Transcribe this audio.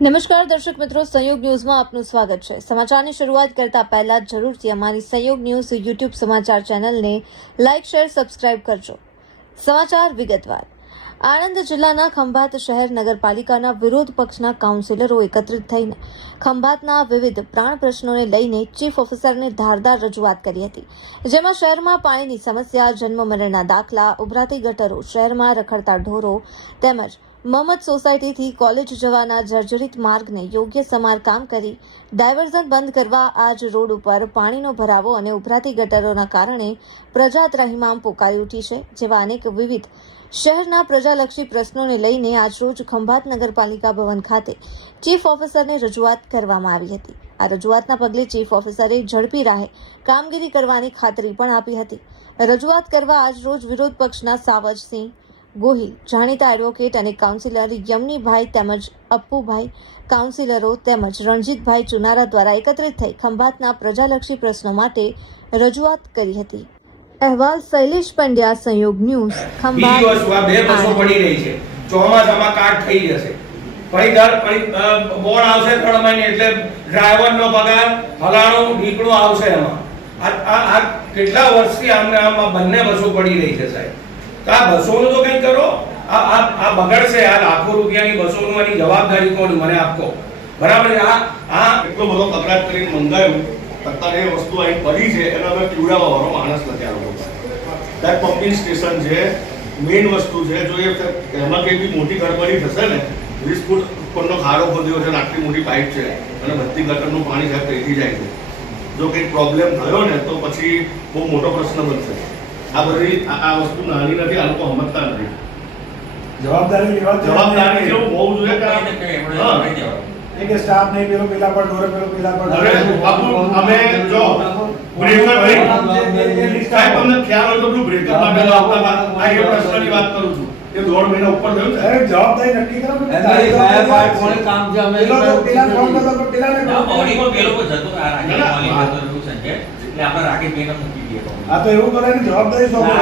નમસ્કાર દર્શક મિત્રો, સંયોગ ન્યૂઝમાં આપનું સ્વાગત છે। સમાચારની શરૂઆત કરતા પહેલા જરૂરથી અમારી સંયોગ ન્યૂઝ યુટ્યુબ સમાચાર ચેનલને લાઇક, શેર, સબસ્ક્રાઇબ કરજો। સમાચાર વિગતવાર। આણંદ જિલ્લાના ખંભાત શહેર નગરપાલિકાના વિરોધ પક્ષના કાઉન્સિલરો એકત્રિત થઈને ખંભાતના વિવિધ પ્રાણ પ્રશ્નોને લઈને ચીફ ઓફિસરને ધારદાર રજૂઆત કરી હતી, જેમાં શહેરમાં પાણીની સમસ્યા, જન્મ મરણના દાખલા, ઉભરાતી ગટરો, શહેરમાં રખડતા ઢોરો તેમજ મહમદ સોસાયટીથી કોલેજ જવાના જર્જરિત માર્ગને યોગ્ય સમારકામ કરી ડાયવર્ઝન બંધ કરવા, આજ રોડ ઉપર પાણીનો ભરાવો અને ઉભરાતી ગટરોના કારણે પ્રજા ત્રાહિમામ પોકારી ઉઠી છે જેવા અનેક વિવિધ શહેરના પ્રજાલક્ષી પ્રશ્નોને લઈને આજરોજ ખંભાત નગરપાલિકા ભવન ખાતે ચીફ ઓફિસરને રજૂઆત કરવામાં આવી હતી। આ રજૂઆતના પગલે ચીફ ઓફિસરે ઝડપી રાહે કામગીરી કરવાની ખાતરી પણ આપી હતી। રજૂઆત કરવા આજરોજ વિરોધ પક્ષના સાવજસિંહ ગોહિલ, જાણીતા એડવોકેટ અને કાઉન્સિલર યમનીભાઈ તેમજ અપ્પુભાઈ, કાઉન્સિલરો તેમજ રણજીતભાઈ ચુનારા દ્વારા એકત્રિત થઈ ખંભાતના પ્રજાલક્ષી પ્રશ્નો માટે રજૂઆત કરી હતી। અહેવાલ શૈલેષ પંડ્યા, સંયોગ ન્યૂઝ, ખંભાત। બે બસો પડી રહી છે, ચોમાસામાં કાટ થઈ જશે, બોર્ડ આવશે 3 મહિને એટલે ડ્રાઈવરનો પગાર ફલાણું ઢીકણું આવશે। એમાં આ કેટલા વર્ષથી આમાં બંને બસો પડી રહી છે સાહેબ। આ બસોનું તો કંઈ કરો, આ બગડશે। આ લાખો રૂપિયાની બસોનું આની જવાબદારી કોની મને આપકો, બરાબર છે? આ એટલો બધો કકડાટ કરીને મંગાવ્યું, અત્યારે એ વસ્તુ અહીં પડી છે એનો હવે પીવડાવવા વાળો માણસ નથી આ લોકો પાસે। ત્યાં પમ્પિંગ સ્ટેશન છે, મેઇન વસ્તુ છે। જો એમાં કંઈ બી મોટી ગડબડી થશે ને, 20 ફૂટ ઉપરનો ખાડો ખોદ્યો છે, આટલી મોટી પાઇપ છે અને બધી ગટરનું પાણી સાહેબ પહેરી જાય છે। જો કંઈક પ્રોબ્લેમ થયો ને તો પછી બહુ મોટો પ્રશ્ન બનશે। આ બધી આ વસ્તુ નાની નથી, આ લોકો સમજતા નથી। જવાબદારી જેવું હોવું જોઈએ કે સ્ટાફ નહીં પેલો પેલા પર ડોરે પેલો પેલા પર અરે બાપુ, અમે જો બ્રેકર સાહેબ તમને ખ્યાલ હોય તો પેલું બ્રેકર માટે આવતા આ એ પ્રશ્નની વાત કરું છું કે 1.5 મહિના ઉપર થયું છે। અરે જવાબદારી નક્કી કરો કે કોણ કામ છે? અમે પેલા ફોન કરતો તો પેલાને બોડી પર પેલો કોઈ જતો આ રાકેશ વાલી વાત કરું છે એટલે આપણે રાકેશ બેન મૂકી દઈએ। આ તો એવું કરે ને જવાબદારી સોંપો।